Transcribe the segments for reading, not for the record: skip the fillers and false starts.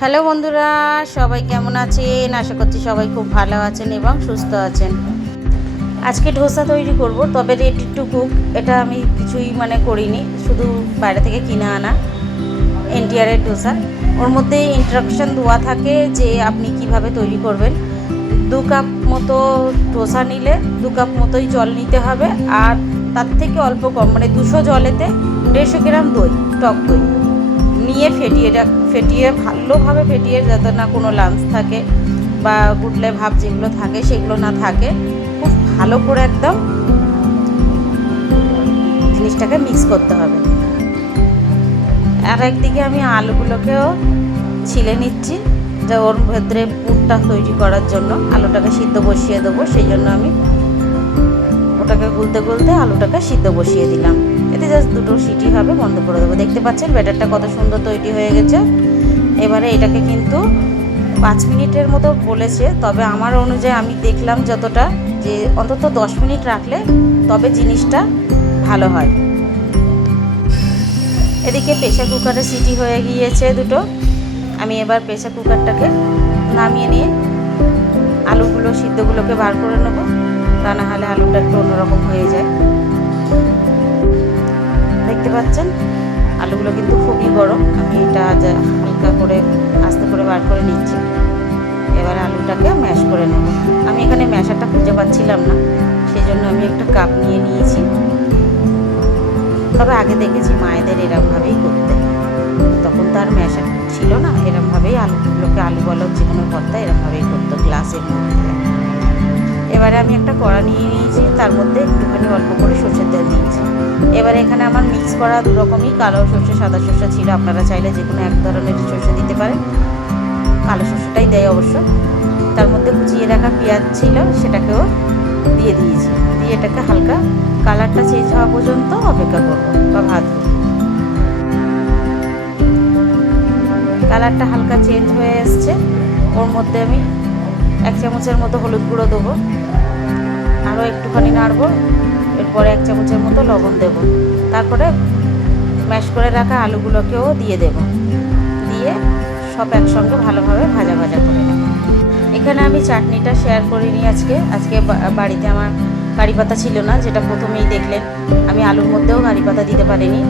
Hello বন্ধুরা, সবাই কেমন আছেন? আশা করছি সবাই খুব ভালো আছেন এবং সুস্থ আছেন। আজকে ধোসা তৈরি করব, তবে রেডি টু কুক এটা আমি কিছুই করিনি, শুধু বাইরে থেকে কিনে আনা এনটিআরের ধোসা। ওর মধ্যে ইনস্ট্রাকশন দেওয়া থাকে যে আপনি কিভাবে তৈরি করবেন। 2 কাপ মতো ধোসা নিলে 2 কাপ মতোই জল নিতে হবে, আর তার থেকে অল্প কম 200 জলেতে 150 গ্রাম দই, টক দই নিয়ে ফেটিয়ে ভালোভাবে ফেটিয়ে, যাতে না কোনো লাম্পস থাকে বা গুটলে ভাব যেগুলো থাকে সেগুলো না থাকে, খুব ভালো করে একদম জিনিসটাকে মিক্স করতে হবে। আর একদিকে আমি আলুগুলোকেও ছিলে নিচ্ছি, যে ওর ভেতরে পুরটা তৈরি করার জন্য আলুটাকে সিদ্ধ বসিয়ে দেবো। সেই জন্য আমি ওটাকে গুলতে গুলতে আলুটাকে সিদ্ধ বসিয়ে দিলাম। এতে জাস্ট 2টো সিটি হবে, বন্ধ করে দেবো। দেখতে পাচ্ছেন ব্যাটারটা কত সুন্দর তৈরি হয়ে গেছে। এবারে এটাকে কিন্তু 5 মিনিটের মতো বলেছে, তবে আমার অনুযায়ী আমি দেখলাম যতটা, যে অন্তত 10 মিনিট রাখলে তবে জিনিসটা ভালো হয়। এদিকে প্রেসার কুকারে সিটি হয়ে গিয়েছে 2টো। আমি এবার প্রেসার কুকারটাকে নামিয়ে নিয়ে আলুগুলো সিদ্ধগুলোকে বার করে নেবো, তা না হলে আলুটা একটু অন্যরকম হয়ে যায়। দেখতে পাচ্ছেন আলুগুলো কিন্তু খুবই গরম। আমি এটা হালকা করে আস্তে করে বার করে নিচ্ছি। এবার আলুটাকে ম্যাশ করে নেব। আমি এখানে ম্যাশারটা খুঁজে পাচ্ছিলাম না, সেই জন্য আমি একটা কাপ নিয়ে নিয়েছি। তবে আগে দেখেছি মায়েদের এরমভাবেই করতে, তখন তো আর ম্যাশার ছিল না, এরমভাবেই আলুগুলোকে, আলু বলো যে কোনো ভর্তা এরমভাবেই করতো, গ্লাসের মধ্যে। এবারে আমি একটা কড়া নিয়ে নিয়েছি, তার মধ্যে একটুখানি অল্প করে সর্ষের তেল দিয়েছি। এবারে এখানে আমার মিক্স করা 2 রকমই, কালো সর্ষে সাদা সর্ষে ছিল। আপনারা চাইলে যে কোনো এক ধরনের সর্ষে দিতে পারেন, কালো সর্ষেটাই দেয় অবশ্য। তার মধ্যে কুচিয়ে রাখা পেঁয়াজ ছিল, সেটাকেও দিয়ে দিয়েছি। দিয়ে এটাকে হালকা কালারটা চেঞ্জ হওয়া পর্যন্ত অপেক্ষা করবো বা ভাজবো। কালারটা হালকা চেঞ্জ হয়ে এসছে। ওর মধ্যে আমি 1 চামচের মতো হলুদ গুঁড়ো দেবো, আরও একটুখানি নাড়বো। এরপরে 1 চামচের মতো লবণ দেব। তারপরে ম্যাশ করে রাখা আলুগুলোকেও দিয়ে দেব। দিয়ে সব একসঙ্গে ভালোভাবে ভাজা ভাজা করে নেব। এখানে আমি চাটনিটা শেয়ার করিনি আজকে বাড়িতে আমার কারি পাতা ছিল না, যেটা প্রথমেই দেখলেন। আমি আলুর মধ্যেও কারি পাতা দিতে পারিনি,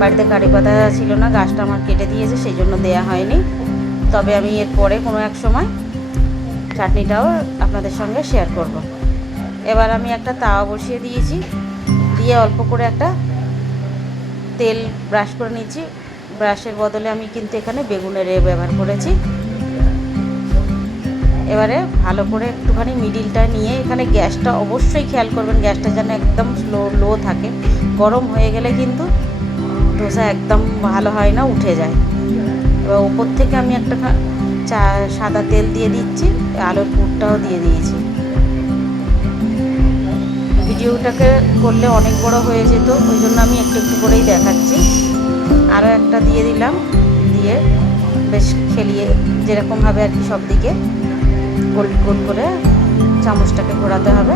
বাড়িতে কারি পাতা ছিল না, গাছটা আমার কেটে দিয়েছে, সেই জন্য দেয়া হয়নি। তবে আমি এরপরে কোনো এক সময় চাটনিটাও আপনাদের সঙ্গে শেয়ার করব। এবার আমি একটা তাওয়া বসিয়ে দিয়েছি, দিয়ে অল্প করে একটা তেল ব্রাশ করে নিচ্ছি। ব্রাশের বদলে আমি কিন্তু এখানে বেগুনের ব্যবহার করেছি। এবারে ভালো করে একটুখানি মিডিলটা নিয়ে, এখানে গ্যাসটা অবশ্যই খেয়াল করবেন, গ্যাসটা যেন একদম লো থাকে। গরম হয়ে গেলে কিন্তু ধোসা একদম ভালো হয় না, উঠে যায়। এবার ওপর থেকে আমি একটা সাদা তেল দিয়ে দিচ্ছি, আলুর পুরটাও দিয়ে দিয়েছি। ভিডিওটাকে করলে অনেক বড় হয়ে যেত, ওই জন্য আমি একটু একটু করেই দেখাচ্ছি। আরও একটা দিয়ে দিলাম, দিয়ে বেশ খেলিয়ে, যেরকমভাবে আর কি সব দিকে গোল গোল করে চামচটাকে ঘোরাতে হবে।